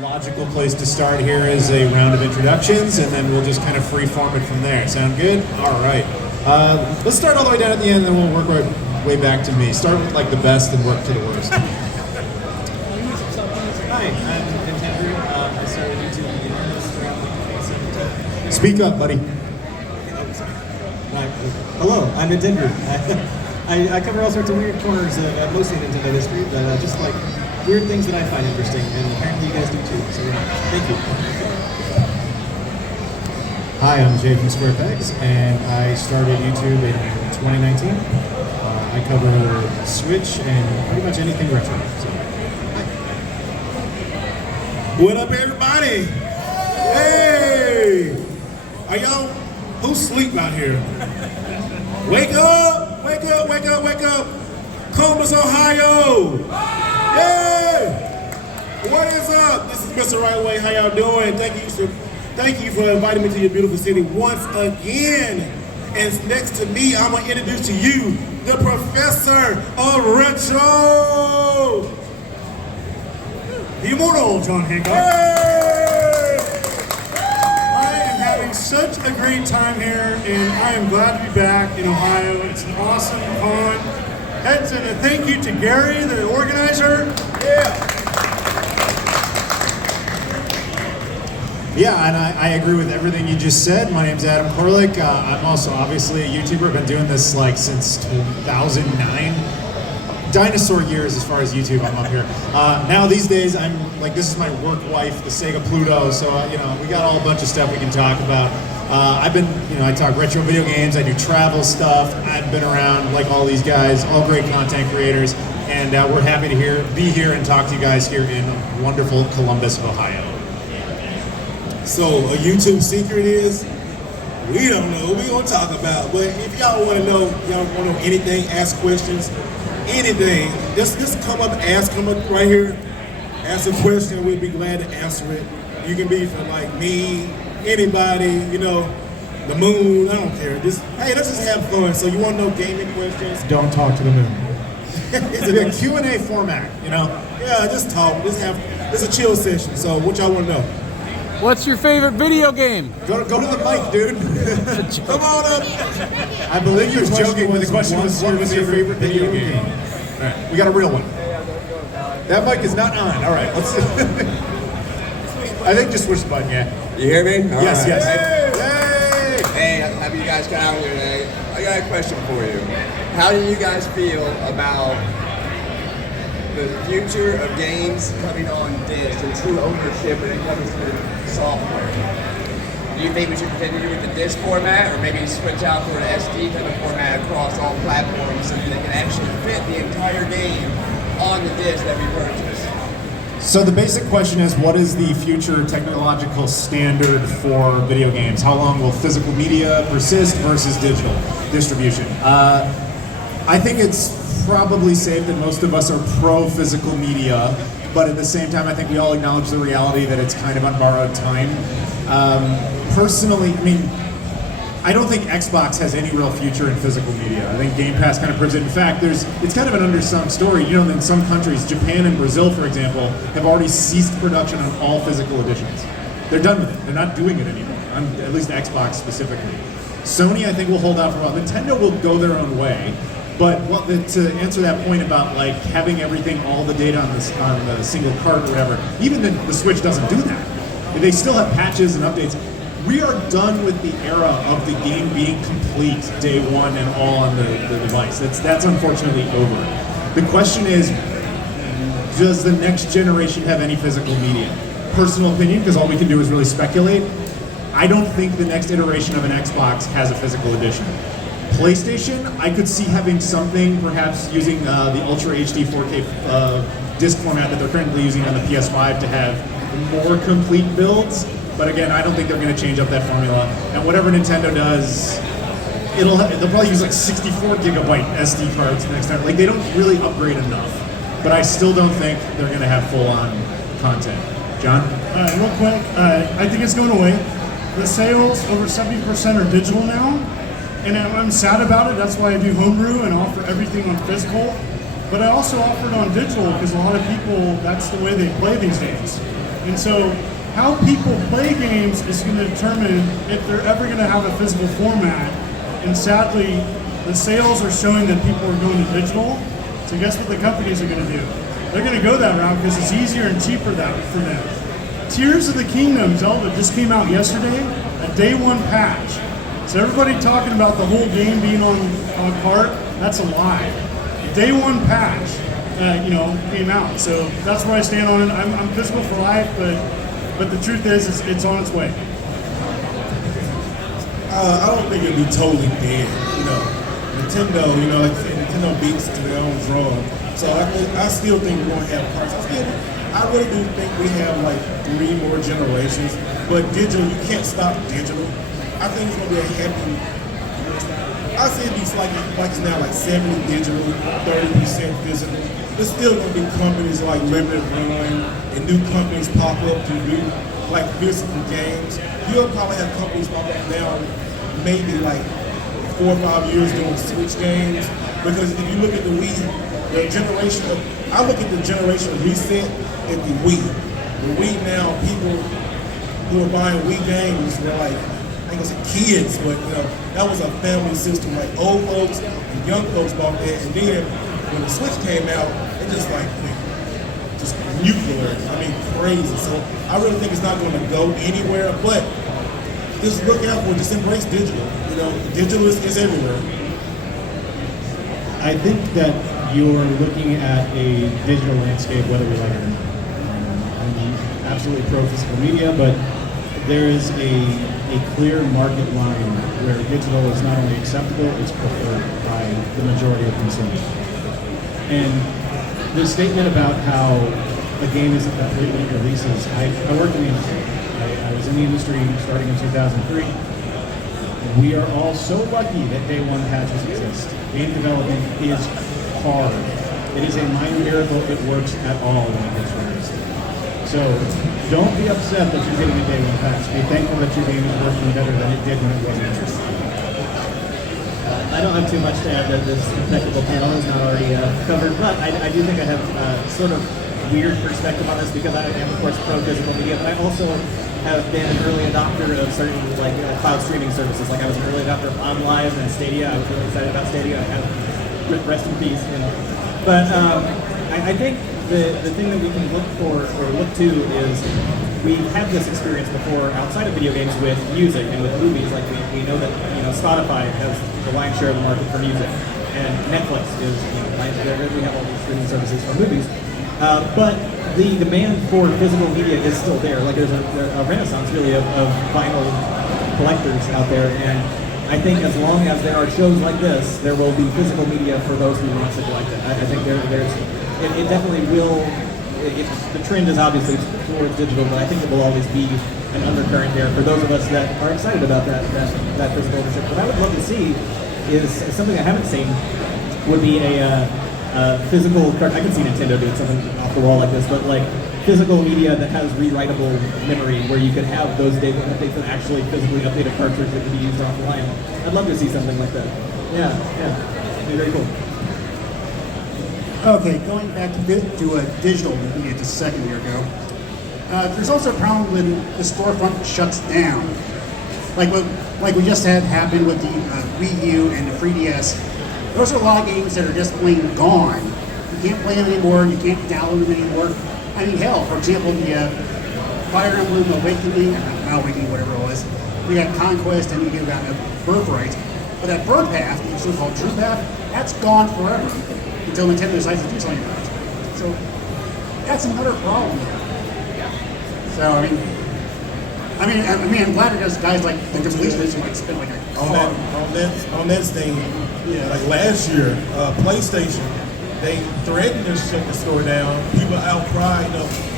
logical place to start here is a round of introductions, and then we'll just kind of free-form it from there. Sound good? All right. Let's start all the way down at the end, and then we'll work our way back to me. Start with like the best and work to the worst. Hi, I'm Nintendrew. I started YouTube around 2017. Speak up, buddy. Hello, I'm Nintendrew. I cover all sorts of weird corners of mostly Nintendo history, but just like weird things that I find interesting, and apparently you guys do too. So thank you. Hi, I'm Jay from SquarePegs, and I started YouTube in 2019. I cover Switch and pretty much anything retro. So, What up, everybody? Hey! Are y'all, who's sleep out here? Wake up! Wake up, wake up, wake up! Columbus, Ohio! Hey! What is up? This is Mr. Wright Way. How y'all doing? Thank you for inviting me to your beautiful city once again. And next to me, I'm gonna introduce to you the Professor of Retro! The immortal John Hancock. Hey! I am having such a great time here, and I am glad to be back in Ohio. It's an awesome con. And a thank you to Gary, the organizer. Yeah, and I agree with everything you just said. My name's Adam Koralik. I'm also obviously a YouTuber. I've been doing this like since 2009. Dinosaur years as far as YouTube, I'm up here. Now these days, I'm like, this is my work wife, the Sega Pluto, so you know, we got all a bunch of stuff we can talk about. I've been, you know, I talk retro video games, I do travel stuff, I've been around like all these guys, all great content creators, and we're happy to be here and talk to you guys here in wonderful Columbus, Ohio. So a YouTube secret is, we don't know, we gonna talk about, but if y'all wanna know, y'all wanna know anything, ask questions, anything, just come up right here, ask a question, we'd be glad to answer it. You can be from like me, anybody, you know, the moon, I don't care. Hey, let's just have fun. So you want to know gaming questions? don't talk to the moon. It's a Q&A format, you know? Yeah, just talk, it's a chill session. So what y'all want to know? What's your favorite video game? Go to the mic, dude. Come on up. I believe you were joking when the question was, what was your favorite video game? All right, we got a real one. That mic is not on. All right, let's. I think just switch the button, yeah. You hear me? All Yes, right. yes. Hey! Hey, have you guys come out here today? I got a question for you. How do you guys feel about the future of games coming on disc and true ownership when it comes to software? Do you think we should continue with the disc format, or maybe switch out for an SD kind of format across all platforms so that they can actually fit the entire game on the disc that we purchase? So the basic question is, what is the future technological standard for video games? How long will physical media persist versus digital distribution? I think it's probably safe that most of us are pro-physical media, but at the same time, I think we all acknowledge the reality that it's kind of on borrowed time. Personally, I mean, I don't think Xbox has any real future in physical media. I think Game Pass kind of proves it. In fact, it's kind of an undersung story. You know, in some countries, Japan and Brazil, for example, have already ceased production on all physical editions. They're done with it. They're not doing it anymore, at least Xbox specifically. Sony, I think, will hold out for a while. Nintendo will go their own way. But to answer that point about like having everything, all the data on the single cart or whatever, even the Switch doesn't do that. They still have patches and updates. We are done with the era of the game being complete day one and all on the device. That's unfortunately over. The question is, does the next generation have any physical media? Personal opinion, because all we can do is really speculate. I don't think the next iteration of an Xbox has a physical edition. PlayStation, I could see having something, perhaps using the Ultra HD 4K disc format that they're currently using on the PS5 to have more complete builds. But again, I don't think they're going to change up that formula. And whatever Nintendo does, they'll probably use like 64 gigabyte SD cards next time. Like, they don't really upgrade enough. But I still don't think they're going to have full-on content. John? Real quick, I think it's going away. The sales, over 70% are digital now. And I'm sad about it. That's why I do Homebrew and offer everything on physical. But I also offer it on digital because a lot of people, that's the way they play these days. And so how people play games is going to determine if they're ever going to have a physical format. And sadly, the sales are showing that people are going to digital. So guess what the companies are going to do? They're going to go that route because it's easier and cheaper for them. Tears of the Kingdom Zelda just came out yesterday, a day one patch. So everybody talking about the whole game being on cart, that's a lie. Day one patch, came out. So that's where I stand on it. I'm physical for life, but the truth is, it's on its way. I don't think it'd be totally dead. Nintendo, like I said, Nintendo beats to their own drum. So I still think we're going to have carts. I really do think we have like 3 more generations. But digital, you can't stop digital. I think it's going to be a heavy. I say it'd be like it's now like 70 digital, 30% physical. There's still going to be companies like Limited Run and new companies pop up to do like physical games. You'll probably have companies pop up now, maybe like 4 or 5 years doing Switch games. Because if you look at the Wii, I look at the generation reset at the Wii. The Wii now, people who are buying Wii games were like, I think it was kids, but that was a family system. Like old folks and young folks bought that, and then when the Switch came out, it just like just nuclear. I mean, crazy. So I really think it's not going to go anywhere. But just look out for it. Just embrace digital. Digital is everywhere. I think that you're looking at a digital landscape, whether we like it or not. I'm absolutely pro physical media, but there is a clear market line where digital is not only acceptable, it's preferred by the majority of consumers. And the statement about how a game isn't complete when it releases, I worked in the industry. I was in the industry starting in 2003. We are all so lucky that day one patches exist. Game development is hard. It is a minor miracle it works at all when it gets released. So don't be upset that you're getting a day one patch. Be thankful that your game is working better than it did when it wasn't released. I don't have too much to add that this technical panel is not already covered, but I do think I have sort of weird perspective on this because I am, of course, pro physical media, but I also have been an early adopter of certain cloud streaming services. Like I was an early adopter of OnLive and Stadia. I was really excited about Stadia. I have rest in peace. But I think the thing that we can look for or look to is we've had this experience before outside of video games with music and with movies. Like we know that Spotify has the lion's share of the market for music, and Netflix is we have all these streaming services for movies. But the demand for physical media is still there. Like there's a renaissance really of vinyl collectors out there, and I think as long as there are shows like this, there will be physical media for those who want to collect it. I think it definitely will. The trend is obviously towards digital, but I think it will always be an undercurrent there for those of us that are excited about that physical ownership. What I would love to see is something I haven't seen would be a physical. I can see Nintendo doing something off the wall like this, but like physical media that has rewritable memory, where you could have those data updates that actually physically update a cartridge that can be used offline. I'd love to see something like that. Yeah, it'd be very cool. Okay, going back to digital media just a second here ago. There's also a problem when the storefront shuts down. Like we just had happen with the Wii U and the 3DS. Those are a lot of games that are just plain gone. You can't play them anymore, you can't download them anymore. I mean, hell, for example, the Fire Emblem Awakening, whatever it was, we got Conquest and you got Birthright. But that Bird Path, the so-called True Path, that's gone forever until Nintendo decides to do something about it. So that's another problem. So I'm glad there's guys like the completionists who spend like a on that thing. Yeah, like last year, PlayStation, they threatened to shut the store down. People outcry,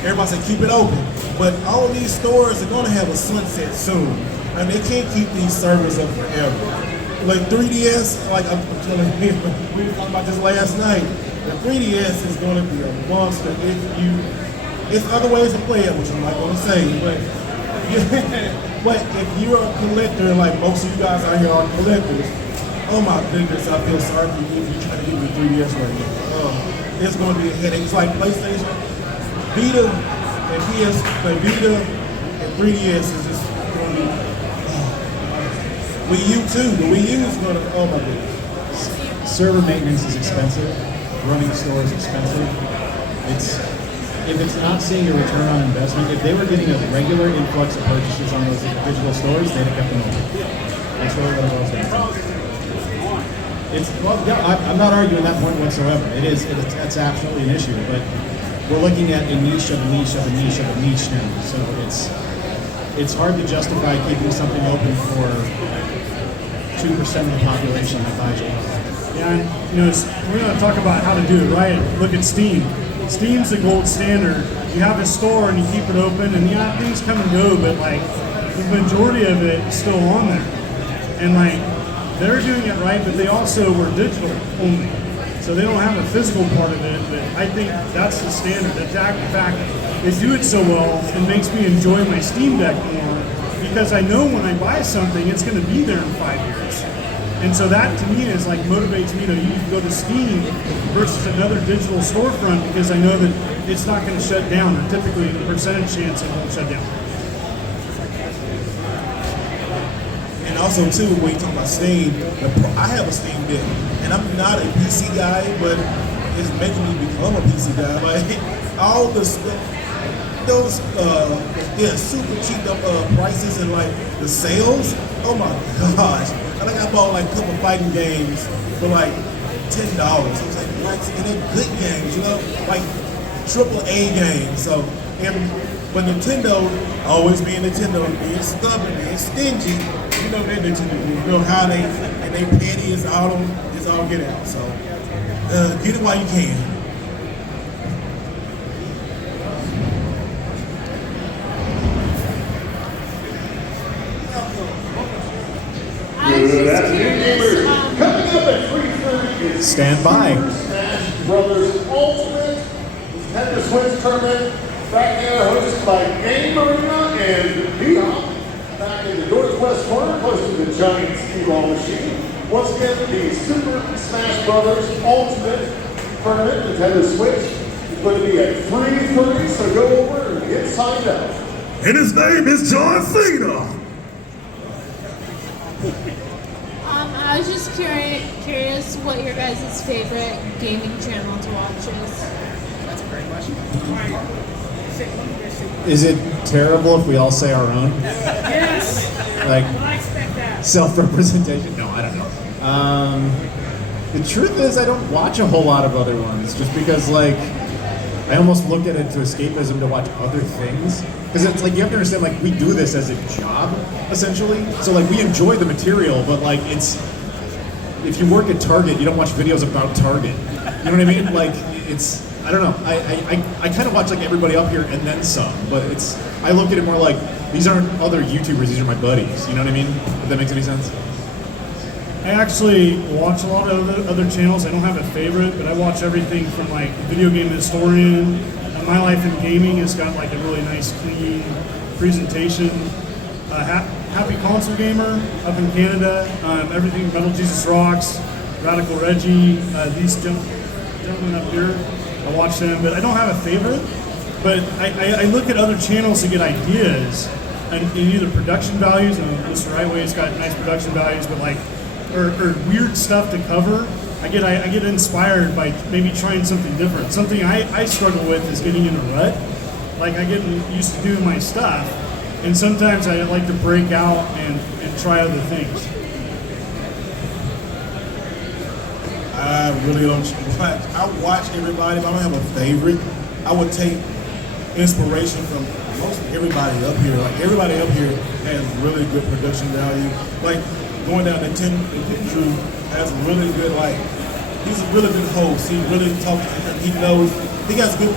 everybody said keep it open. But all these stores are going to have a sunset soon. I mean, they can't keep these servers up forever. Like 3DS, like I'm telling you, we were talking about this last night. The 3DS is going to be a monster it's other ways to play it, which I'm not going to say, but if you're a collector, like most of you guys out here are collectors, oh my goodness, I feel sorry for you if you're trying to get your 3DS right now. It's going to be a headache. It's like PlayStation, Vita, and PS, like Vita, and 3DS is just going to be. Wii U too. The Wii U is going to. Oh my goodness. Server maintenance is expensive. Running a store is expensive. If it's not seeing a return on investment, if they were getting a regular influx of purchases on those digital stores, they'd have kept them open. That's really what it boils down to. I'm not arguing that point whatsoever. That's absolutely an issue, but we're looking at a niche of a niche of a niche of a niche now. So it's hard to justify keeping something open for 2% of the population that buys it. Yeah, and we're going to talk about how to do it right. Look at Steam. Steam's the gold standard. You have a store and you keep it open, and yeah, things come and go, but like the majority of it is still on there. And like they're doing it right, but they also were digital only, so they don't have a physical part of it. But I think that's the standard. The fact they do it so well, it makes me enjoy my Steam Deck more because I know when I buy something, it's going to be there in 5 years. And so that to me is like motivates me to go to Steam versus another digital storefront because I know that it's not going to shut down, or typically the percentage chance it won't shut down. And also too, when you talk about Steam, I have a Steam Deck, and I'm not a PC guy, but it's making me become a PC guy. Like all those super cheap prices and like the sales. Oh my gosh! I think I bought like a couple fighting games for like $10. I was like, and they're good games, like AAA games. So, but Nintendo always being Nintendo, being stubborn, being stingy. You know they're Nintendo. You know how they petty is all get out. So get it while you can. Good afternoon, gamers. Coming up at 3:30 is Stand by. Smash Brothers Ultimate Nintendo Switch Tournament. Back there, hosted by Game Arena and Beyond. Back in the northwest corner, close to the giant skee-ball machine. Once again, the Super Smash Brothers Ultimate Tournament, Nintendo Switch, is going to be at 3:30, so go over and get signed up. And his name is John Cena. I was just curious what your guys' favorite gaming channel to watch is. That's a great question. Is it terrible if we all say our own? Yes. Like I expect that. self-representation? No, I don't know. The truth is, I don't watch a whole lot of other ones, just because like I almost look at it to escapism to watch other things. Because it's like you have to understand, like we do this as a job, essentially. So like we enjoy the material, but like it's if you work at Target, you don't watch videos about Target. You know what I mean? Like it's I don't know. I kind of watch like everybody up here and then some, but I look at it more like these aren't other YouTubers, these are my buddies. You know what I mean? If that makes any sense. I actually watch a lot of other channels. I don't have a favorite, but I watch everything from like Video Game Historian. My Life in Gaming has got like a really nice, clean presentation. Happy Console Gamer up in Canada. Everything Metal Jesus Rocks, Radical Reggie, these gentlemen up here. I watch them, but I don't have a favorite. But I look at other channels to get ideas and in either production values. Mr. Wright Way has got nice production values, but like or weird stuff to cover. I get inspired by maybe trying something different. Something I struggle with is getting in a rut. Like I get used to doing my stuff, and sometimes I like to break out and try other things. I really don't watch. I watch everybody, but I don't have a favorite. I would take inspiration from most everybody up here. Like everybody up here has really good production value. Like going down to Nintendrew has really good he's a really good host. He really talks to him. He knows he got good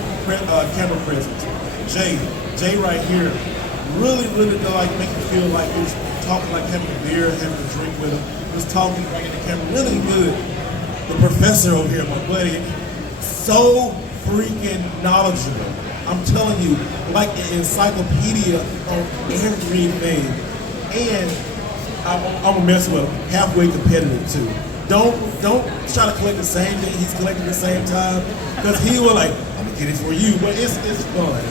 camera presence. Jay right here really make you feel like he's talking like having a beer, having a drink with him. Just talking right in the camera, really good. The professor over here, my buddy, so freaking knowledgeable. I'm telling you, like an encyclopedia on everything. And I'm gonna mess with him. Halfway competitive too. Don't try to collect the same thing he's collecting at the same time, because he will I'm gonna get it for you. But it's fun.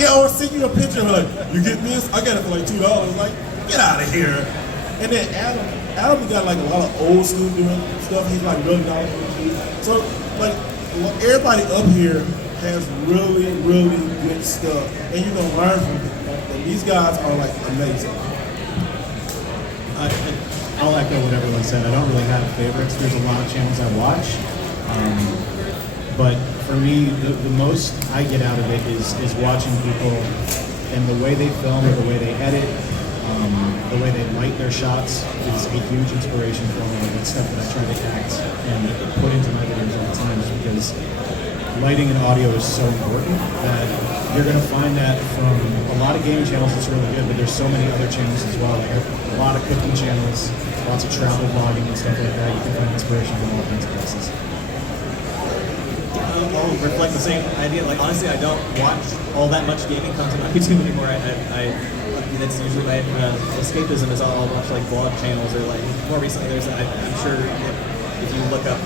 Yeah, or send you a picture like, you get this? I got it for like $2. Like, get out of here. And then Adam got like a lot of old school doing stuff. He's like really knowledgeable. So like everybody up here has really, really good stuff, and you're gonna learn from it. And these guys are like amazing. I'll echo what everyone said. I don't really have favorites. There's a lot of channels I watch, but for me, the most I get out of it is watching people and the way they film or the way they edit. The way they light their shots is a huge inspiration for me. It's stuff that I try to act and put into my videos all the time, just because lighting and audio is so important that you're going to find that from a lot of game channels. It's really good, but there's so many other channels as well. Like a lot of cooking channels, lots of travel vlogging and stuff like that. You can find inspiration from all kinds of places. I'll reflect the same idea. Like honestly, I don't watch all that much gaming content on YouTube anymore. That's usually my escapism is I'll watch like vlog channels or like more recently there's I'm sure if you look up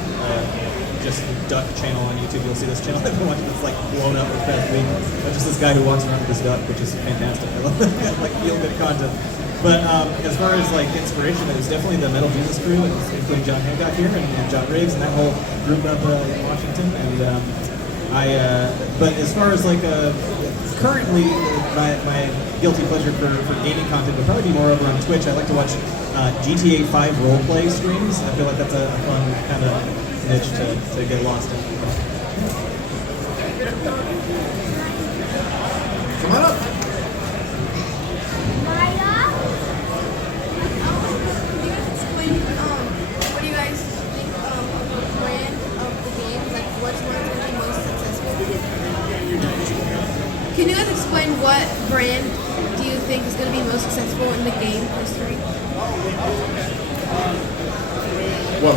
just duck channel on YouTube you'll see this channel I've been watching that's like blown up this past week. It's just this guy who walks around with his duck, which is fantastic. I love that. Like feel good content. But as far as like inspiration, it was definitely the Metal Jesus crew, including John Hancock here and John Riggs and that whole group up in Washington. And but as far as like currently my guilty pleasure for gaming content would probably be more over on Twitch. I like to watch GTA 5 roleplay streams. I feel like that's a fun kind of niche to get lost in. Come on up. What do you guys think of the brand of the game? Like, which one's going to be most successful? Can you guys explain what brand do you think is going to be most successful in the game history? What,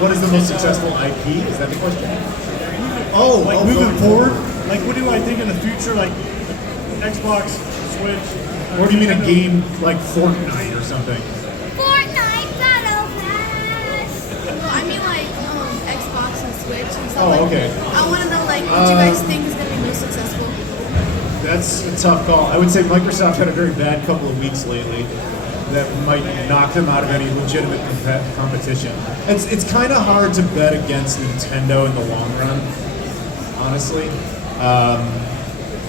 what is the most successful IP? Is that the question? Like moving forward, like what do I think in the future, like Xbox, Switch? Or do you mean a game like Fortnite or something? Fortnite Battle Pass! Well, I mean like Xbox and Switch and stuff Oh, okay. I want to know like what you guys think is going to be most successful. That's a tough call. I would say Microsoft had a very bad couple of weeks lately that might knock them out of any legitimate competition. It's kind of hard to bet against Nintendo in the long run, honestly,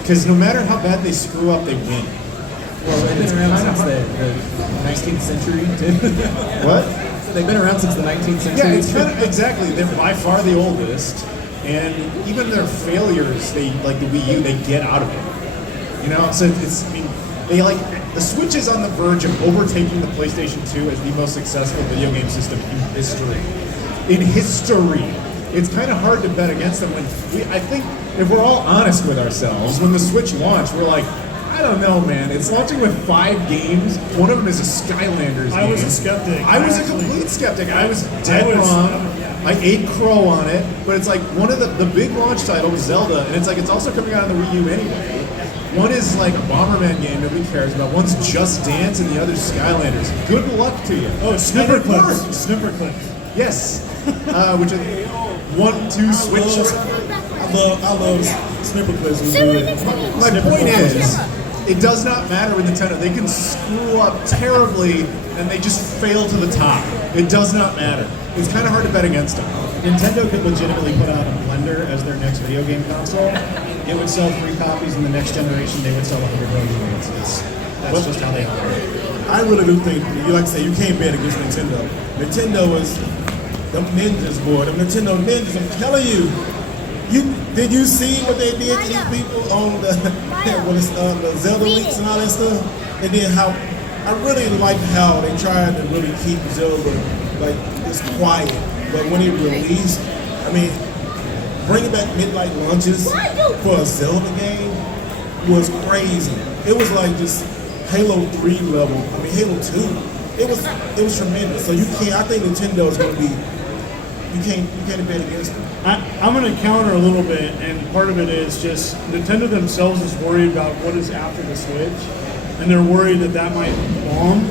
because no matter how bad they screw up, they win. Well, they've been around since the 19th century, too. What? They've been around since the 19th century. Yeah, it's kind of exactly. They're by far the oldest, and even their failures, like the Wii U, they get out of it. You know, so it's. I mean, they like the Switch is on the verge of overtaking the PlayStation 2 as the most successful video game system in history. In history, it's kind of hard to bet against them. I think if we're all honest with ourselves, when the Switch launched, we're like, I don't know, man. It's launching with 5 games. One of them is a Skylanders game. I was a skeptic. I was a complete skeptic. I was dead wrong. I ate crow on it, but it's like one of the big launch titles, Zelda, and it's like it's also coming out on the Wii U anyway. One is like a Bomberman game nobody cares about. One's Just Dance, and the other's Skylanders. Good luck to you. Oh, Snipper Clips. Snipper Clips. Yes. Which is 1, 2 Switch. I love Snipper Clips. My point is, it does not matter with Nintendo. They can screw up terribly, and they just fail to the top. It does not matter. It's kind of hard to bet against them. Nintendo could legitimately put out a Blender as their next video game console. It would sell 3 copies in the next generation. They would sell 100 million units. That's just how they operate. I really do think, like I say, you can't bet against Nintendo. Nintendo is them ninjas, boy. Them Nintendo ninjas. I'm telling you. Did you see what they did to these people on the Zelda leaks and all that stuff? And then how I really liked how they tried to really keep Zelda like it's quiet. But when it released, I mean, bringing back midnight launches for a Zelda game was crazy. It was like just Halo 3 level. I mean, Halo 2. It was tremendous. So you can't. I think Nintendo is going to be. You can't bet against them. I'm going to counter a little bit, and part of it is just Nintendo themselves is worried about what is after the Switch, and they're worried that might bomb.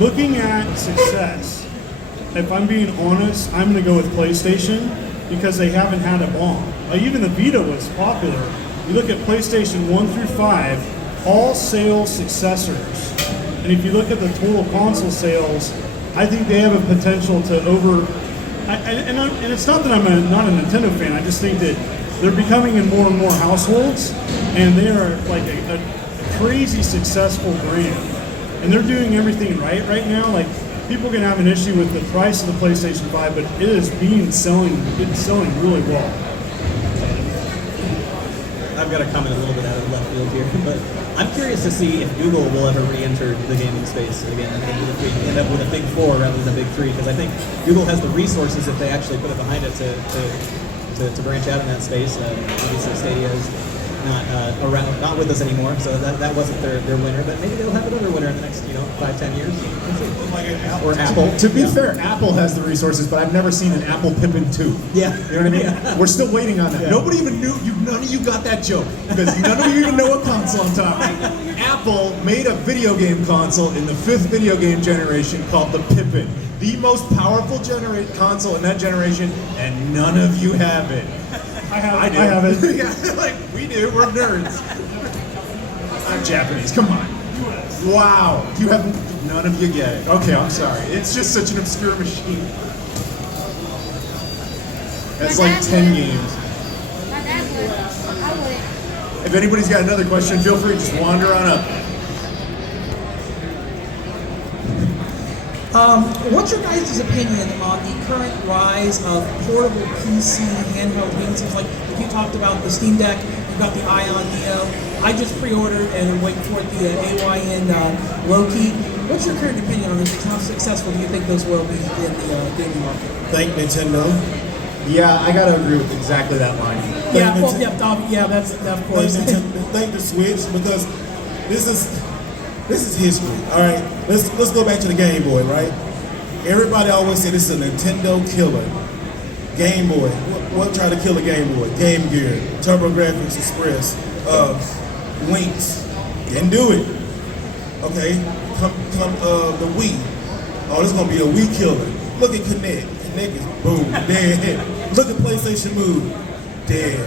Looking at success, if I'm being honest, I'm going to go with PlayStation because they haven't had a bomb. Like even the Vita was popular, you look at PlayStation 1 through 5, all sales successors. And if you look at the total console sales, I think they have a potential to and it's not that I'm not a Nintendo fan, I just think that they're becoming in more and more households, and they are like a crazy successful brand. And they're doing everything right now. Like, people can have an issue with the price of the PlayStation 5, but it's selling really well. I've got to comment a little bit out of left field here, but I'm curious to see if Google will ever re-enter the gaming space again, and if we end up with a big 4 rather than a big 3, because I think Google has the resources if they actually put it behind it to branch out in that space. Obviously, Stadia is not with us anymore, so that wasn't their winner, but maybe they'll have another winner in the next 5-10 years. Or Apple. To be fair, Apple has the resources, but I've never seen an Apple Pippin 2. Yeah. You know what I mean? Yeah. We're still waiting on that. Yeah. Nobody even knew, none of you got that joke, because none of you even know what console I'm talking about. Apple made a video game console in the 5th video game generation called the Pippin. The most powerful console in that generation, and none of you have it. I have it. Yeah, like, we do, we're nerds. I'm Japanese, come on. Wow, none of you get it. Okay, I'm sorry. It's just such an obscure machine. That's like 10 games. My dad would. I wouldn't. If anybody's got another question, feel free, just wander on up. What's your guys' opinion on the current rise of portable PC handheld games? Like, if you talked about the Steam Deck, you've got the Ion Neo. I just pre-ordered and I'm waiting for the AYN Loki. What's your current opinion on this? How successful do you think those will be in the gaming market? Thank Nintendo. Yeah, I gotta agree with exactly that line. Yeah, well, that's of course. Thank the Switch, because this is history. All right, let's go back to the Game Boy. Right, everybody always said this is a Nintendo killer. Game Boy. What tried to kill a Game Boy? Game Gear, TurboGrafx Express, Lynx. Didn't do it. Okay, come the Wii. Oh, this is gonna be a Wii killer. Look at Kinect. Kinect is boom, dead. Look at PlayStation Move, dead.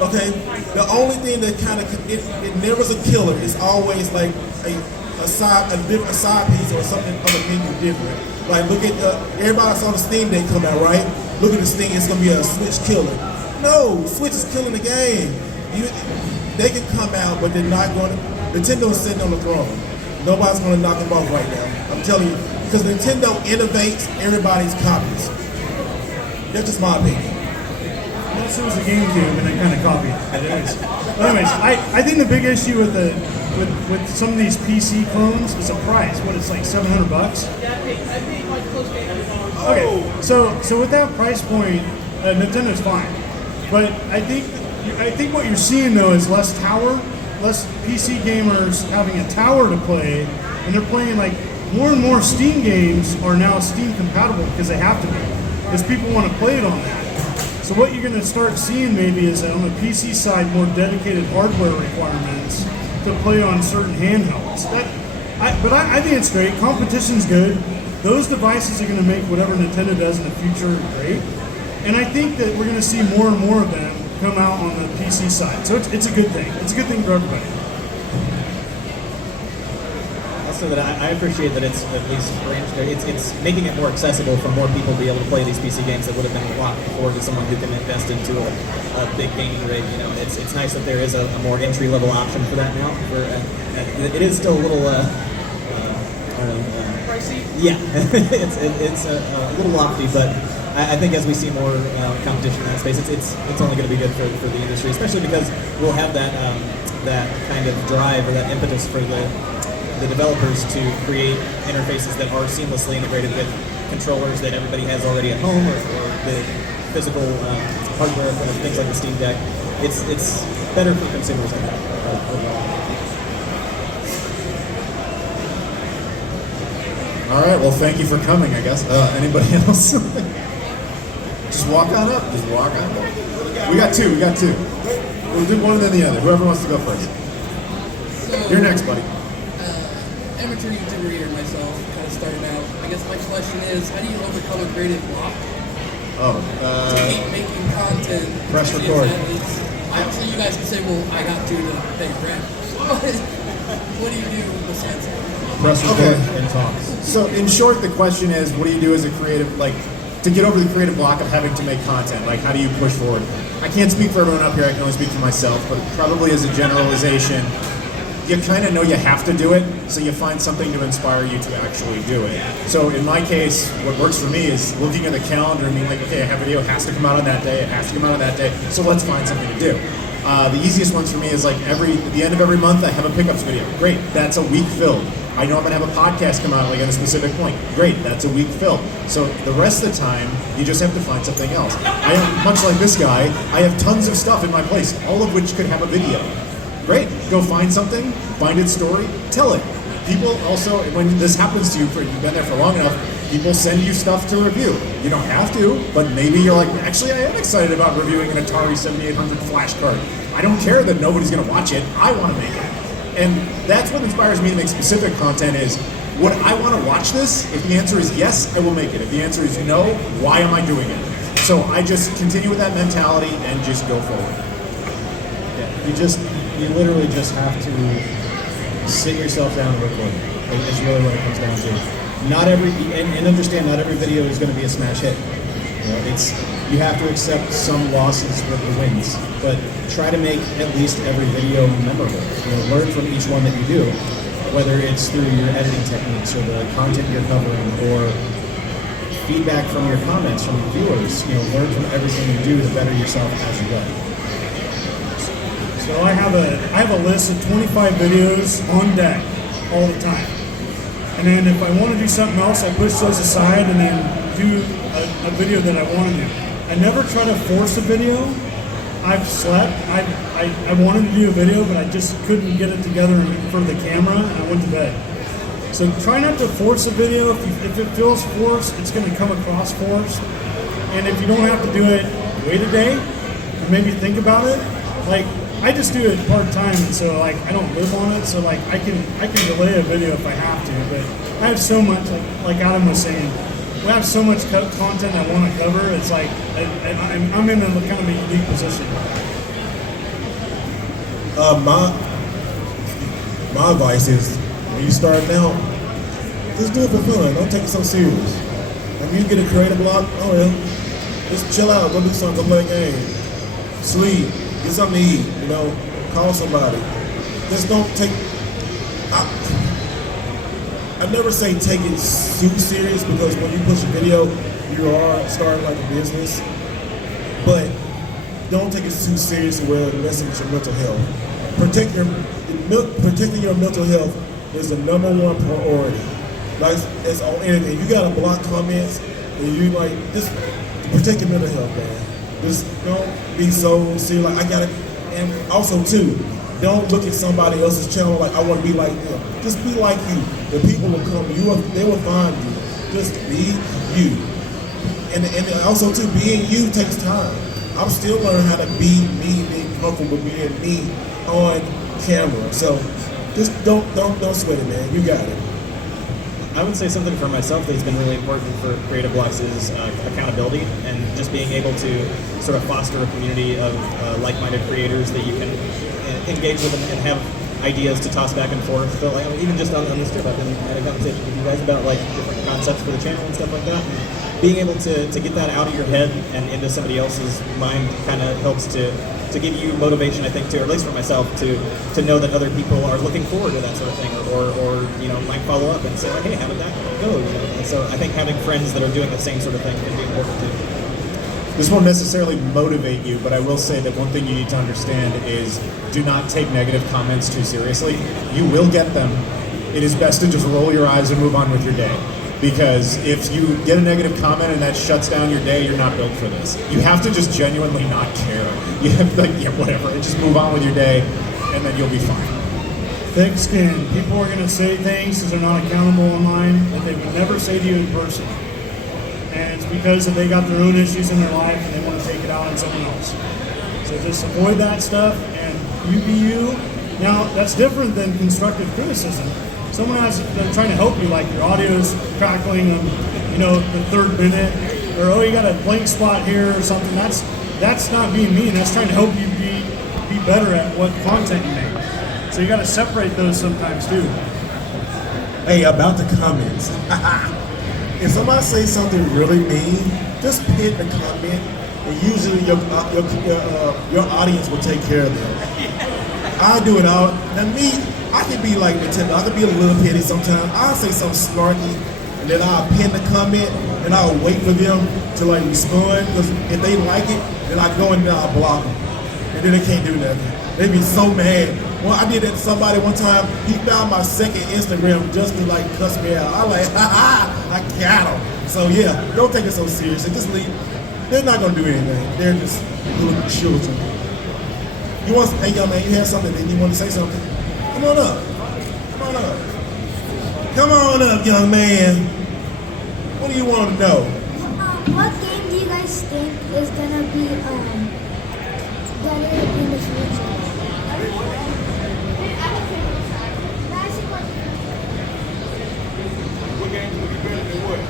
Okay, the only thing that kind of it never's a killer. It's always like a side piece or something on the menu different. Like, look at everybody saw the Steam Deck come out, right? Look at this thing, it's gonna be a Switch killer. No, Switch is killing the game. They can come out, but they're not going to. Nintendo's sitting on the throne. Nobody's going to knock them off right now. I'm telling you, because Nintendo innovates everybody's copies. That's just my opinion. Unless it was a GameCube and they kind of copied it. Anyways, I think the big issue with some of these PC clones is the price. What, it's like $700? Yeah, I paid like close to $800. Okay, so with that price point, Nintendo's fine. But I think what you're seeing though is less PC gamers having a tower to play, and they're playing like more and more Steam games are now Steam compatible because they have to be, because people want to play it on that. So what you're going to start seeing maybe is on the PC side more dedicated hardware requirements to play on certain handhelds. But I think it's great. Competition's good. Those devices are going to make whatever Nintendo does in the future great. And I think that we're going to see more and more of them come out on the PC side. So it's a good thing. It's a good thing for everybody. Also, that I appreciate that it's at least it's making it more accessible for more people to be able to play these PC games that would have been locked before to someone who can invest into a big gaming rig. You know, it's nice that there is a more entry level option for that now. It is still a little Pricey? Yeah, it's a little lofty, but I think as we see more competition in that space, it's only going to be good for the industry, especially because we'll have that kind of drive or that impetus for the developers to create interfaces that are seamlessly integrated with controllers that everybody has already at home, or the physical hardware for things like the Steam Deck. It's better for consumers, I think, overall. All right, well, thank you for coming, I guess. Anybody else? Just walk on up. Just walk on up. We got two. We'll do one and then the other. Whoever wants to go first. You're next, buddy. Amateur YouTube reader myself, kind of started out. I guess my question is, how do you overcome a creative block? To keep making content. Press record. Obviously, you guys can say, well, I got to pay rent. What do you do besides that? Press record and talk. So in short, the question is, what do you do as a creative, like, to get over the creative block of having to make content? Like, how do you push forward? I can't speak for everyone up here, I can only speak for myself, but probably as a generalization, you kind of know you have to do it, so you find something to inspire you to actually do it. So in my case, what works for me is looking at the calendar and being like, okay, I have a video, it has to come out on that day, it has to come out on that day, so let's find something to do. The easiest ones for me is like at the end of every month, I have a pickups video. Great, that's a week filled. I know I'm gonna have a podcast come out like at a specific point. Great, that's a week filled. So the rest of the time, you just have to find something else. I am, much like this guy, I have tons of stuff in my place, all of which could have a video. Great, go find something, find its story, tell it. People also, when this happens to you, you've been there for long enough, people send you stuff to review. You don't have to, but maybe you're like, actually I am excited about reviewing an Atari 7800 flash card. I don't care that nobody's gonna watch it, I wanna make it. And that's what inspires me to make specific content is, would I wanna watch this? If the answer is yes, I will make it. If the answer is no, why am I doing it? So I just continue with that mentality and just go forward. Yeah, you literally just have to sit yourself down and record. It's really what it comes down to. Not every, and understand not every video is going to be a smash hit. You know, you have to accept some losses with the wins, but try to make at least every video memorable. You know, learn from each one that you do, whether it's through your editing techniques or the content you're covering or feedback from your comments from your viewers. You know, learn from everything you do to better yourself as you go. So I have a list of 25 videos on deck all the time. And then if I want to do something else, I push those aside and then do a video that I want to do. I never try to force a video. I've slept. I wanted to do a video, but I just couldn't get it together in front of the camera, and I went to bed. So try not to force a video. If it feels forced, it's going to come across forced. And if you don't have to do it, wait a day, or maybe think about it. Like, I just do it part-time, so like I don't live on it, so like I can delay a video if I have to, but I have so much, like Adam was saying, we have so much content I want to cover, it's like I'm in a kind of a unique position. My advice is, when you start out, just do it for fun, don't take it so serious. When you get a creative block, oh yeah, just chill out, go do something, go play a game, sleep. Get something to eat, you know, call somebody. Just don't take, I never say take it too serious because when you push a video, you are starting like a business. But don't take it too serious where it messes with your mental health. Protecting your mental health is the #1 priority. Like, it's on anything. You gotta block comments and you like, just protect your mental health, man. Just don't be so serious, like I gotta, and also too, don't look at somebody else's channel like I want to be like them. Just be like you. The people will come, they will find you. Just be you. And also too, being you takes time. I'm still learning how to be me, being comfortable being me on camera. So just don't sweat it, man. You got it. I would say something for myself that's been really important for creative blocks is accountability and just being able to sort of foster a community of like-minded creators that you can engage with and have ideas to toss back and forth. So like, even just on this trip, I've been had a conversation with you guys about like different concepts for the channel and stuff like that. And being able to get that out of your head and into somebody else's mind kind of helps to give you motivation, I think, to, or at least for myself, to know that other people are looking forward to that sort of thing, or you know, might follow up and say, like, hey, how did that go? You know? And so I think having friends that are doing the same sort of thing can be important too. This won't necessarily motivate you, but I will say that one thing you need to understand is do not take negative comments too seriously. You will get them. It is best to just roll your eyes and move on with your day. Because if you get a negative comment and that shuts down your day, you're not built for this. You have to just genuinely not care. You have to, like, yeah, whatever, and just move on with your day, and then you'll be fine. Thick skin. People are going to say things because they're not accountable online that they would never say to you in person. And it's because they got their own issues in their life and they want to take it out on someone else. So just avoid that stuff and you be you. Now, that's different than constructive criticism. Someone they're trying to help you, like your audio's crackling on, you know, the third minute, or oh, you got a blank spot here or something. That's not being mean. That's trying to help you be better at what content you make. So you got to separate those sometimes too. Hey, about the comments. If somebody says something really mean, just hit the comment, and usually your audience will take care of them. I do it all. Now me, I can be like Nintendo. I can be a little petty sometimes. I'll say something snarky, and then I'll pin the comment, and I'll wait for them to like respond. Because if they like it, then I go and then I'll block them, and then they can't do nothing. They be so mad. Well, I did that to somebody one time. He found my second Instagram just to like cuss me out. I like, I got him. So yeah, don't take it so seriously. Just leave. They're not gonna do anything. They're just little children. You want? Hey, young man, you have something? Then you want to say something? Come on up. Come on up. Come on up, young man. What do you want to know? What game do you guys think is gonna be better in the future? What game's gonna be better than what?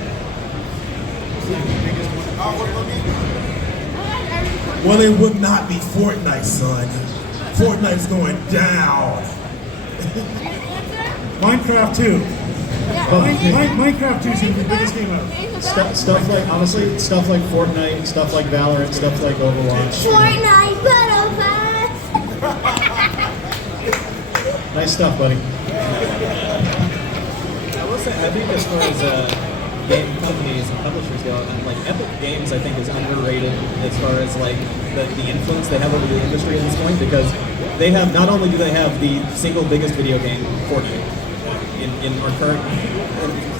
Well, it would not be Fortnite, son. Fortnite's going down. Minecraft 2. Minecraft 2 is going to be the biggest game ever. Stuff like, honestly, stuff like Fortnite, stuff like Valorant, stuff like Overwatch. Fortnite Battle Pass! Nice stuff, buddy. I will say, I think as far as game companies and publishers go, like Epic Games, I think is underrated as far as like the influence they have over the industry at this point, because they have, not only do they have the single biggest video game, Fortnite, in our current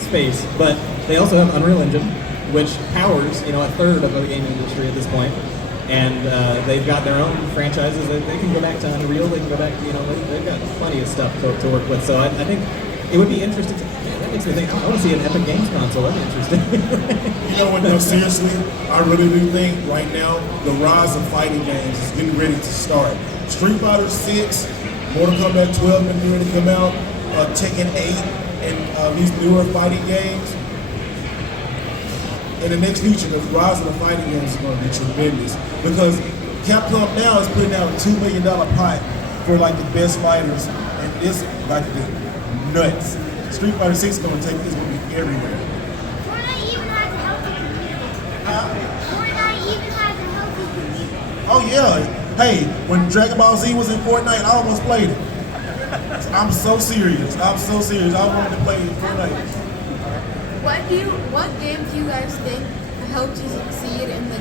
space, but they also have Unreal Engine, which powers a third of the gaming industry at this point. And they've got their own franchises. They can go back to Unreal. They can go back. They've got plenty of stuff to work with. So I think it would be interesting. That makes me think. I want to see an Epic Games console. That'd be interesting. You know what? No, seriously, I really do think right now the rise of fighting games is getting ready to start. Street Fighter 6, Mortal Kombat 12 been ready to come out. Tekken 8, and these newer fighting games. In the next future, the rise of the fighting games is going to be tremendous, because Capcom now is putting out a $2 million pot for like the best fighters, and this about to get nuts. Street Fighter 6 is going to be everywhere. Fortnite even has a healthy community. Fortnite even has a healthy community. Oh yeah, hey, when Dragon Ball Z was in Fortnite, I almost played it. I'm so serious. I wanted to play Fortnite. What game do you guys think helped you succeed in the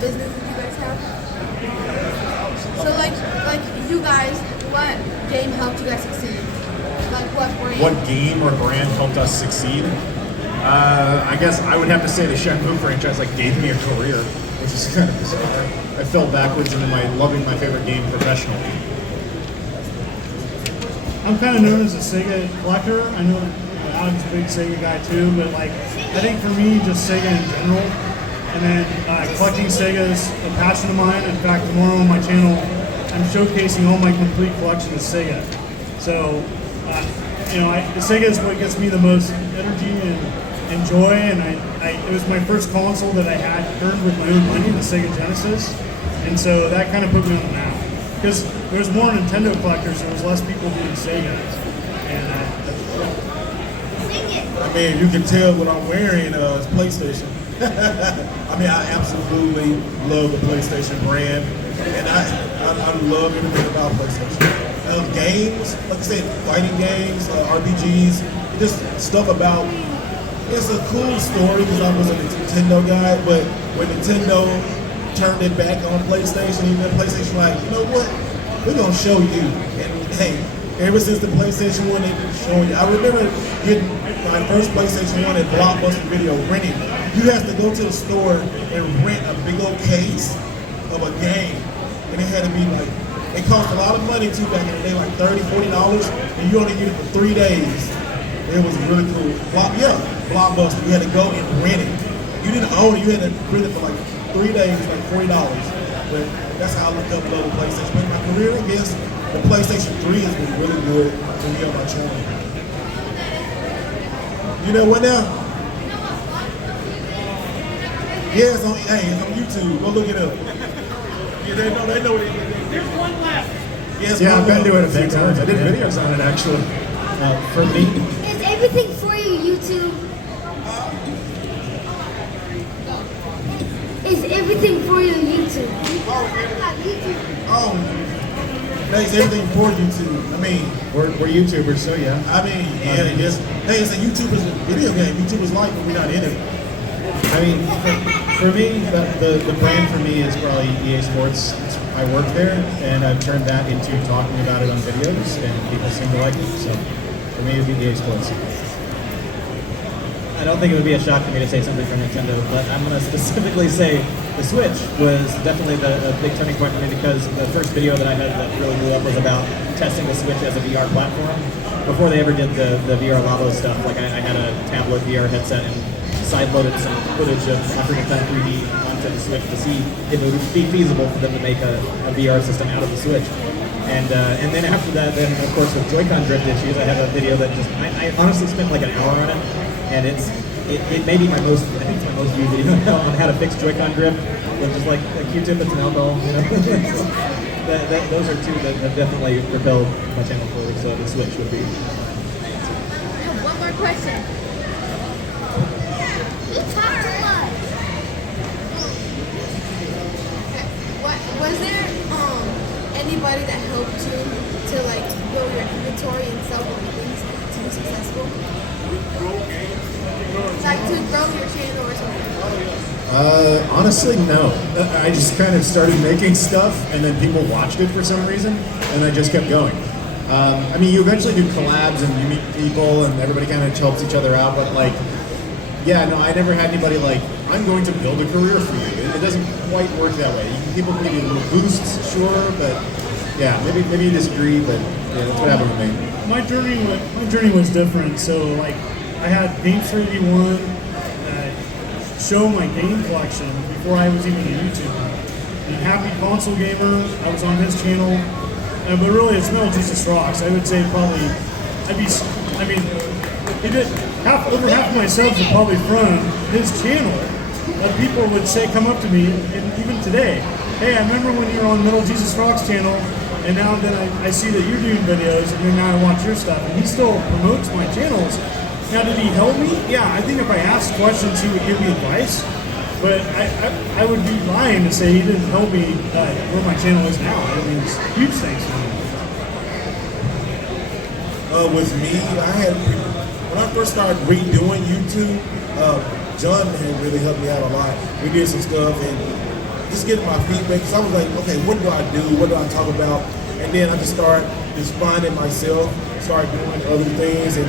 business that you guys have? So like you guys, what game helped you guys succeed? Like what brand? What game or brand helped us succeed? I guess I would have to say the Shenmue franchise gave me a career, which is kind of bizarre. I fell backwards into loving my favorite game professionally. I'm kind of known as a Sega collector. I know Adam's a big Sega guy too, but I think for me, just Sega in general. And then collecting Sega is a passion of mine. In fact, tomorrow on my channel, I'm showcasing all my complete collection of Sega. So, the Sega is what gets me the most energy and joy. And it was my first console that I had earned with my own money, the Sega Genesis. And so that kind of put me on the map. Because there's more Nintendo collectors, there was less people doing Sega. And I mean, you can tell what I'm wearing is PlayStation. I mean, I absolutely love the PlayStation brand, and I love everything about PlayStation. Games, like I said, fighting games, RPGs, just stuff about. It's a cool story because I was a Nintendo guy, but when Nintendo turned it back on PlayStation, even PlayStation you know what? We're gonna show you. And hey, ever since the PlayStation 1, they've been showing you. I remember getting my first PlayStation 1 at Blockbuster Video, renting. You have to go to the store and rent a big old case of a game. And it had to be it cost a lot of money too back in the day, $30, $40, and you only get it for 3 days. It was really cool. Blockbuster, you had to go and rent it. You didn't own it, you had to rent it for 3 days, $40. But that's how I looked up the PlayStation. But my career, I guess, the PlayStation 3 has been really good for me on my channel. You know what now? Yeah, it's on YouTube. Go look it up. Yeah, they know what it is. There's one left. Yes, Yeah, I've been to it a few Thanks, times. I did yeah. videos on it actually. For me, Is everything for you, YouTube? Is everything for you, YouTube? Oh, makes everything for YouTube. I mean, we're YouTubers, so yeah. I mean, yeah, it just, hey, it's a YouTuber's video game. YouTuber's life, but we're not in it. I mean, for me, the brand for me is probably EA Sports. I work there, and I've turned that into talking about it on videos, and people seem to like it. So for me, it would be EA Sports. I don't think it would be a shock for me to say something for Nintendo, but I'm going to specifically say the Switch was definitely a big turning point for me because the first video that I had that really blew up was about testing the Switch as a VR platform. Before they ever did the VR Labo stuff, like I had a tablet VR headset and side-loaded some footage of Ocarina of Time 3D onto the Switch to see if it would be feasible for them to make a VR system out of the Switch. And then after that, then of course with Joy-Con drift issues, I have a video that just I honestly spent like an hour on it, and it may be I think it's my most viewed video on how to fix Joy-Con drift with just like a Q-tip and some alcohol. You know? Those are two that have definitely propelled my channel forward. So the Switch would be. I have one more question. You talk too much. Was there anybody that helped you to like grow your inventory and sell more things to be successful? Like to grow your channel or something? Honestly, no. I just kind of started making stuff, and then people watched it for some reason, and I just kept going. I mean, you eventually do collabs, and you meet people, and everybody kind of helps each other out, but like, yeah, no, I never had anybody like, I'm going to build a career for you. It doesn't quite work that way. People can give you little boosts, sure, but yeah, maybe you disagree, but yeah, that's what happened with me. My journey was different. So like, I had Paint 3D1 show my game collection before I was even a YouTuber. And Happy Console Gamer, I was on his channel, but really it's Metal Jesus Rocks. I would say probably over half of my subs are probably from his channel. People would say, come up to me, and even today, hey, I remember when you were on Metal Jesus Rocks channel, and now then I see that you're doing videos, and then now I watch your stuff, and he still promotes my channels. Now, did he help me? Yeah, I think if I asked questions, he would give me advice, but I would be lying to say he didn't help me where my channel is now. I mean, it's huge thanks to him. With me, when I first started redoing YouTube, John had really helped me out a lot. We did some stuff and just getting my feedback, because I was like, okay, what do I do? What do I talk about? And then I just started finding myself, started doing other things, and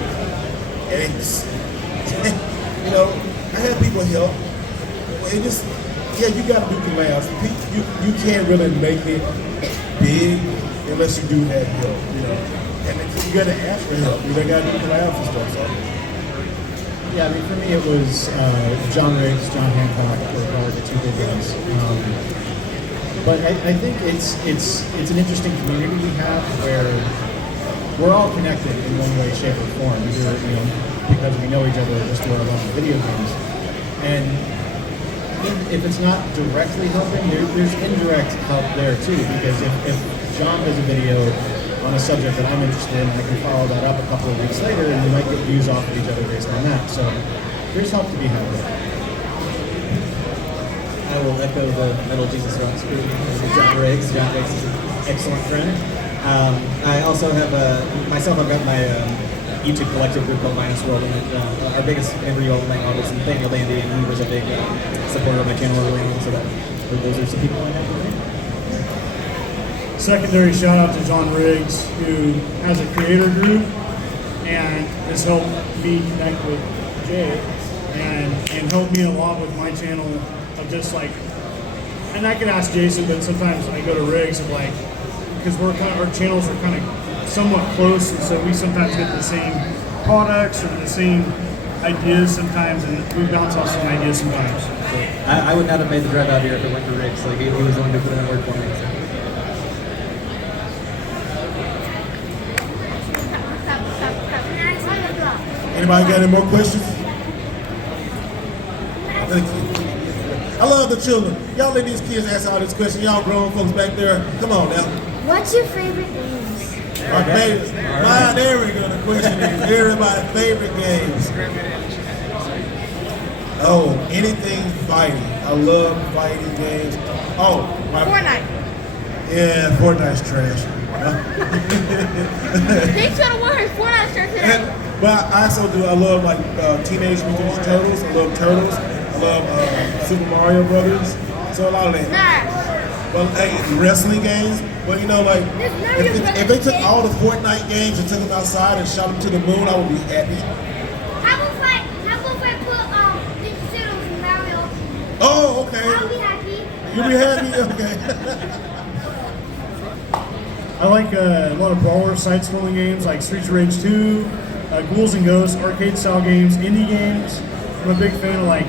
you know, I had people help. It just, yeah, you got to do collabs. You can't really make it big unless you do have help, you know. And you got to ask for help. You got to do collabs and stuff. So. Yeah, I mean, for me it was John Riggs, John Hancock were probably the two big ones. But I think it's an interesting community we have where we're all connected in one way, shape, or form, either because we know each other or just through our love of video games. And if it's not directly helping, there's indirect help there too, because if John does a video on a subject that I'm interested in, I can follow that up a couple of weeks later, and we might get views off of each other based on that. So there's help to be had there. I will echo the Metal Jesus Rocks crew. John Riggs. John Riggs is an excellent friend. I also have I've got my YouTube collective group called Minus World, and our biggest member you all might know is Nathaniel Dandy, and he was a big supporter of my channel early on, so those are some people I have with me. Secondary shout out to John Riggs, who has a creator group and has helped me connect with Jay and helped me a lot with my channel of just like, and I can ask Jason, but sometimes I go to Riggs of like, because our channels are kind of somewhat close, and so we sometimes get the same products or the same ideas sometimes, and we bounce off some ideas sometimes. So I would not have made the drive out here if it went to Riggs. Like he was the one who put in the work for me. So. Anybody got any more questions? Thank you. I love the children. Y'all let these kids ask all these questions. Y'all grown folks back there. Come on now. What's your favorite games? There we go. The question is everybody's favorite games. Oh, anything fighting. I love fighting games. Oh, Fortnite. Yeah, Fortnite's trash. Things gonna work. Fortnite's trash. But I also do. I love like Teenage Mutant Ninja Turtles. I love Turtles. I love Super Mario Brothers. So a lot of that. Smash. Well, hey, wrestling games. Well, you know, like if they took all the Fortnite games and took them outside and shot them to the moon, I would be happy. How about if I put Ninja Turtles and Mario? Oh, okay. I'll be happy. You'll be happy. Okay. I like a lot of brawler side-scrolling games like Streets of Rage 2, Ghouls and Ghosts, arcade-style games, indie games. I'm a big fan of like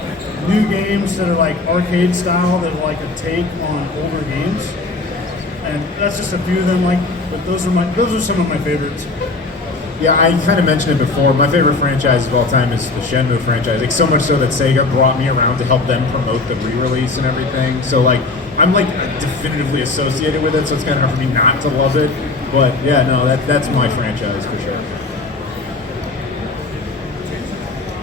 new games that are like arcade style that are like a take on older games. And that's just a few of them. Like, but those are some of my favorites. Yeah, I kind of mentioned it before. My favorite franchise of all time is the Shenmue franchise. Like, so much so that Sega brought me around to help them promote the re-release and everything. So like, I'm like definitively associated with it. So it's kind of hard for me not to love it. But yeah, no, that's my franchise for sure.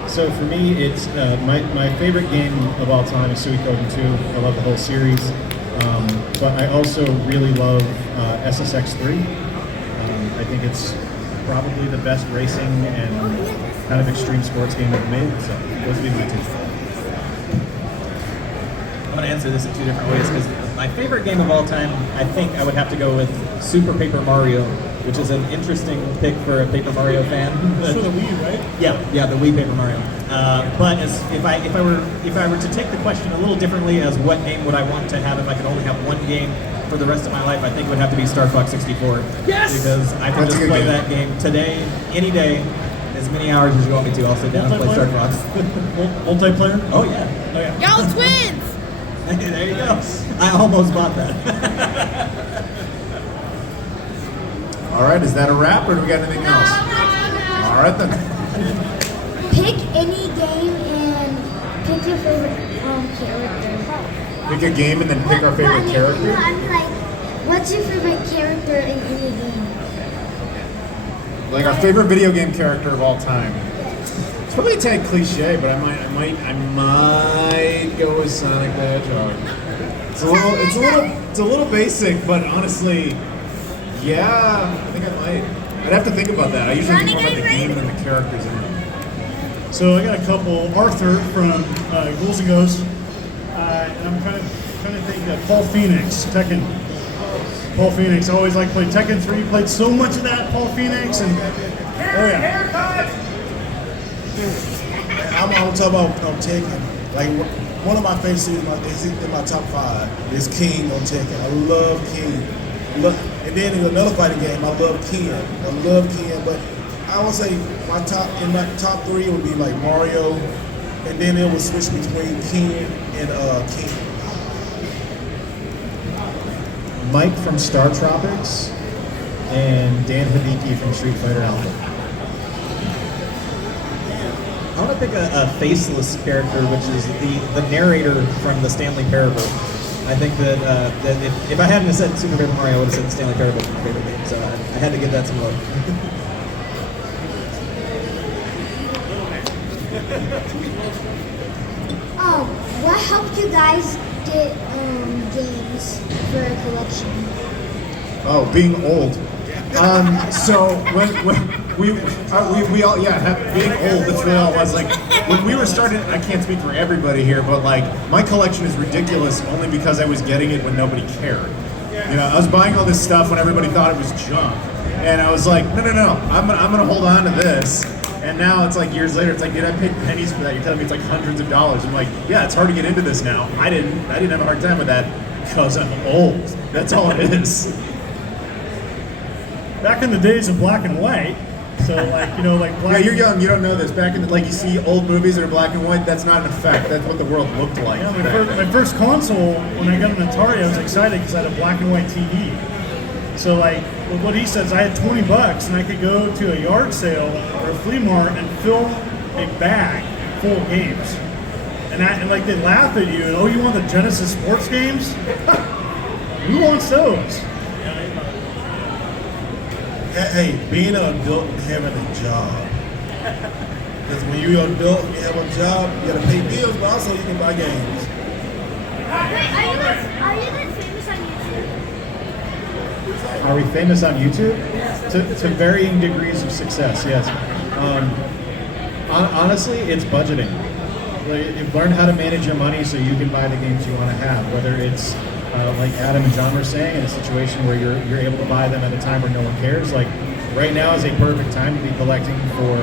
So for me, it's my favorite game of all time is Suikoden 2. I love the whole series. But I also really love SSX3. I think it's probably the best racing and kind of extreme sports game ever made. So those would be my two. I'm going to answer this in two different ways because my favorite game of all time, I think I would have to go with Super Paper Mario, which is an interesting pick for a Paper Mario fan. It's for the Wii, right? Yeah, the Wii Paper Mario. But if I were to take the question a little differently as what game would I want to have if I could only have one game for the rest of my life, I think it would have to be Star Fox 64. Yes! Because I can just play that game today, any day, as many hours as you want me to. I'll sit down and play Star Fox. Multiplayer? Oh yeah. Y'all twins. There you go. I almost bought that. All right, is that a wrap, or do we got anything else? All right then. Pick any game and pick your favorite character. Pick a game and then pick our favorite character? No, I mean like, what's your favorite character in any game? Like our favorite video game character of all time. It's probably a tad cliche, but I might go with Sonic the Hedgehog. It's a little basic, but honestly, yeah, I think I might. I'd have to think about that. I usually think more about the game than the characters in it. So I got a couple. Arthur from Ghouls and Ghosts. And I'm kind of thinking Paul Phoenix, Tekken. Paul Phoenix. I always like to play Tekken 3. Played so much of that, Paul Phoenix, and oh yeah. I'm talking about Tekken. Like one of my favorite series in my top 5 is King on Tekken. I love King. And then in another fighting game, I love Ken. But I would say my top 3 would be like Mario, and then it would switch between Ken and King. Mike from Star Tropics and Dan Hibiki from Street Fighter Alpha. I want to pick a faceless character, which is the narrator from the Stanley Parable. I think that if I hadn't said Super Paper Mario, I would have said Stanley Parable from my favorite game. So I had to give that some love. What helped you guys get games for a collection? Oh, being old. So when we all being old. That's really all it was. Like when we were starting, I can't speak for everybody here, but like my collection is ridiculous only because I was getting it when nobody cared. You know, I was buying all this stuff when everybody thought it was junk, and I was like, no, I'm gonna hold on to this. And now it's like years later, it's like, dude, I paid pennies for that. You're telling me it's like hundreds of dollars. I'm like, yeah, it's hard to get into this now. I didn't have a hard time with that because I'm old. That's all it is. Back in the days of black and white, so like, like black. Yeah, you're young, you don't know this. Back in like you see old movies that are black and white, that's not an effect. That's what the world looked like. Yeah, my first console, when I got an Atari, I was excited because I had a black and white TV. So like, what he says, I had $20 and I could go to a yard sale or a flea market and fill a bag full of games. And like they laugh at you and, oh, you want the Genesis sports games? Who wants those? Hey, being an adult and having a job. Because when you're an adult and you have a job, you gotta pay bills, but also you can buy games. Wait, are you guys famous on YouTube? Are we famous on YouTube? To varying degrees of success, yes. Honestly, it's budgeting. You've learned how to manage your money so you can buy the games you want to have. Whether it's like Adam and John were saying, in a situation where you're able to buy them at a time where no one cares. Like right now is a perfect time to be collecting for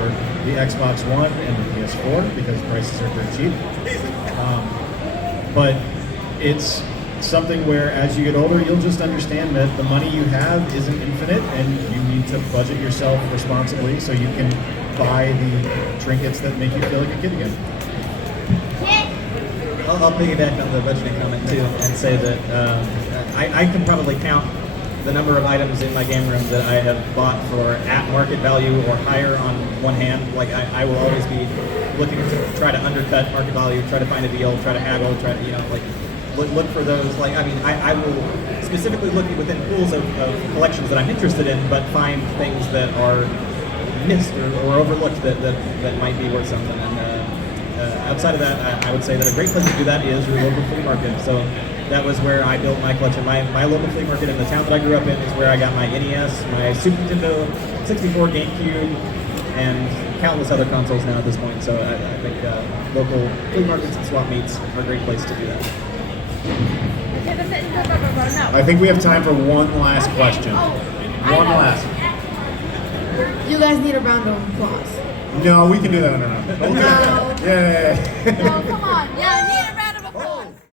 the Xbox One and the PS4 because prices are dirt cheap. But it's something where as you get older, you'll just understand that the money you have isn't infinite and you need to budget yourself responsibly so you can buy the trinkets that make you feel like a kid again. I'll piggyback on the budgeting comment too and say that I can probably count the number of items in my game room that I have bought for at market value or higher on one hand. Like I will always be looking to try to undercut market value, try to find a deal, try to haggle, try to, like look for those. Like, I mean, I will specifically look within pools of collections that I'm interested in, but find things that are missed or overlooked that might be worth something. And outside of that, I would say that a great place to do that is your local flea market. So that was where I built my collection. My local flea market in the town that I grew up in is where I got my NES, my Super Nintendo, 64, GameCube, and countless other consoles now at this point. So I think local flea markets and swap meets are a great place to do that. I think we have time for one last question. One last. You guys need a round of applause. No, we can do that on our own. No. Yeah. No, come on. Yeah,